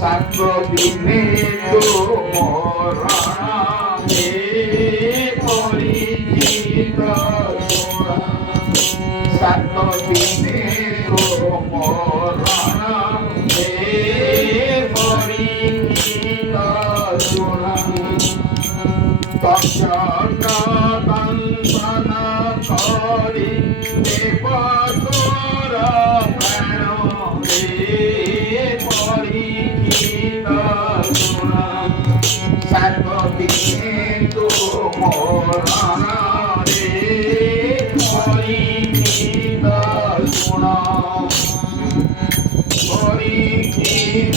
सात दिने तुमरण हे परिचित सुना सात दिने तुमरण हे परिचित सुना तक्षक दंशन करि देवतोर प्राण हे परिचित सुना सात दिने तुमरण हे परिचित सुना परिचित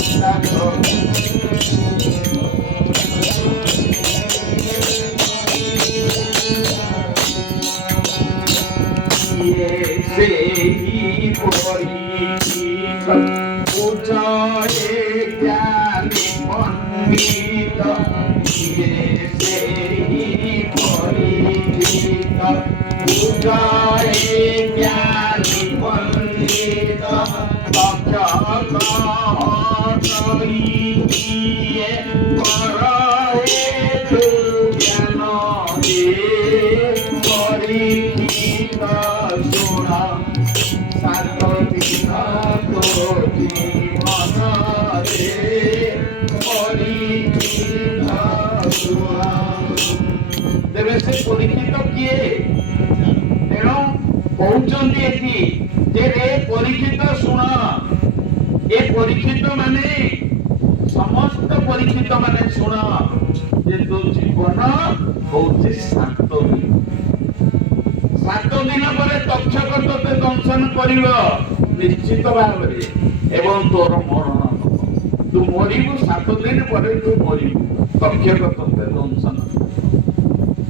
सात से ही परिचित पूजाए ज्ञानी पंडित से ही परिचित पूजाए ज्ञानी पंडित तक्षक हटइए कराए ज्ञान हे परिचित सुना सात दिन तो जीवन रे परिचित सुना तेरे से परिचित किए तेणु कहते एथि जे रे परिचित सुना ए परिचित माने समस्त परिचित माने सुना जे तो जीवन होचे सात दिन पर तक्षक तोते दंशन करिव निश्चित भाव एवं तोर मरण तू मरिबु 7 दिन पर तू मरिबु तक्षक तोते दंशन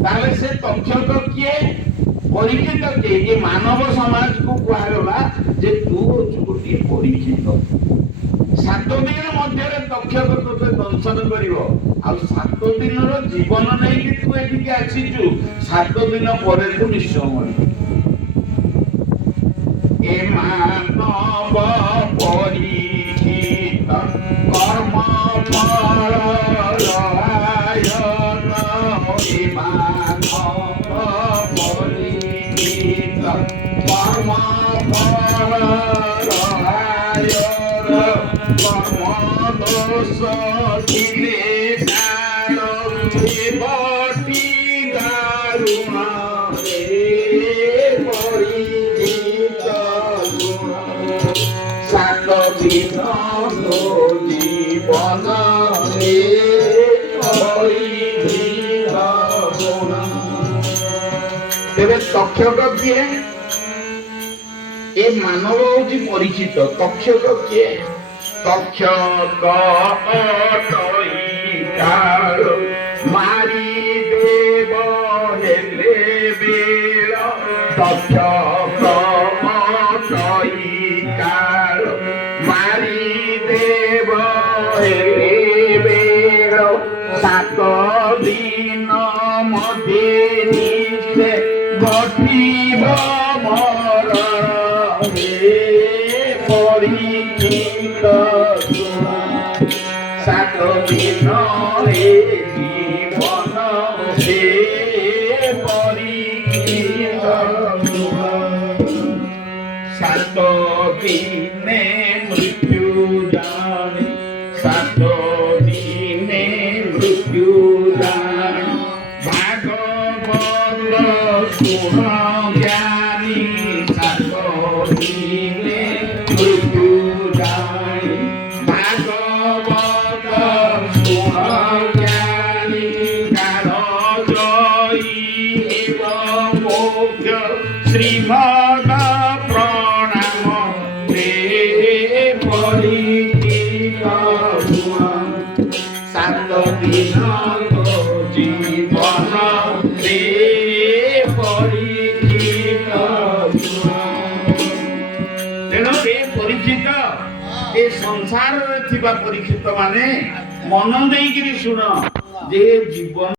ताले से तक्षक किए परिचित के ये मानव समाज को कहला जे तू गोटे परिचित 7 दिन मध्य तक्षक तोते दंशन करिव आ 7 दिन जीवन नहीं कि तू एठिके आसीचु 7 दिन पर तू निश्चय मरिबु ए मानव परिचित कर्म फल आयन ए मानव परिचित कर्म फल आयन कर्म दोष दिले दान बटी दारुण सात दिन जीवन रे परिचित सुना तेरे तक्षक किए ए मानव होची परिचित तक्षक किए तक्षक अटइकार मारी देव हेले बेल तक्षक अटइकार मारी देव हेले बेल 7 दिन मध्ये निश्चय घटिब मरण हे परिचित सुना 7 दिन रे जीवन हे परिचित सुना 7 दिने मृत्यु जाने 7 दिने मृत्यु जाने भागवत सुन ज्ञानी 7 दिने मृत्यु जाने भागवत सुन ज्ञानी काल जयी एवं मोक्ष श्रीमद प्रणाम हे परिचित सुना 7 दिन जीवन रे परिचित सुना तेणु ए परिचित ए संसार रे थिबा परिचित माने मन देई सुन जे जीवन